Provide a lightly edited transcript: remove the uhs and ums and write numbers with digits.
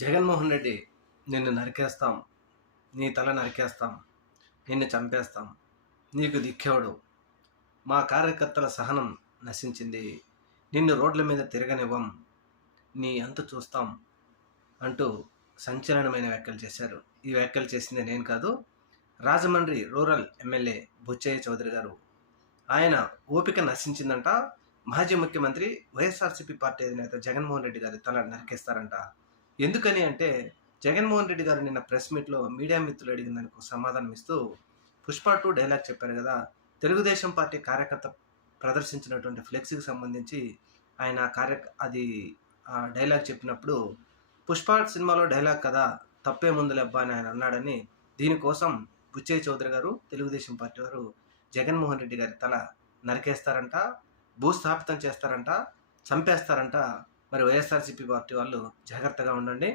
జగన్మోహన్ రెడ్డి, నిన్ను నరికేస్తాం, నీ తల నరికేస్తాం, నిన్ను చంపేస్తాం, నీకు దిక్కెవడు, మా కార్యకర్తల సహనం నశించింది, నిన్ను రోడ్ల మీద తిరగనివ్వం, నీ అంతు చూస్తాం అంటూ సంచలనమైన వ్యాఖ్యలు చేశారు. ఈ వ్యాఖ్యలు చేసింది నేను కాదు, రాజమండ్రి రూరల్ ఎమ్మెల్యే బుచ్చయ్య చౌదరి గారు. ఆయన ఓపిక నశించిందంట, మాజీ ముఖ్యమంత్రి వైఎస్ఆర్సీపీ పార్టీ అధినేత జగన్మోహన్ రెడ్డి గారి తల నరికేస్తారంట. ఎందుకని అంటే, జగన్మోహన్ రెడ్డి గారు నిన్న ప్రెస్ మీట్లో మీడియా మిత్రులు అడిగిన దానికి సమాధానం ఇస్తూ పుష్ప 2 డైలాగ్ చెప్పారు కదా. తెలుగుదేశం పార్టీ కార్యకర్త ప్రదర్శించినటువంటి ఫ్లెక్సీకి సంబంధించి ఆయన అది ఆ డైలాగ్ చెప్పినప్పుడు, పుష్ప సినిమాలో డైలాగ్ కదా, తప్పేముందులే అబ్బా అని ఆయన అన్నాడని, దీనికోసం బుచ్చయ్య చౌదరి గారు, తెలుగుదేశం పార్టీ వారు జగన్మోహన్ రెడ్డి గారి తల నరికేస్తారంట, భూస్థాపితం చేస్తారంట, చంపేస్తారంట. మరి వైఎస్ఆర్సీపీ పార్టీ వాళ్ళు జాగ్రత్తగా ఉండండి.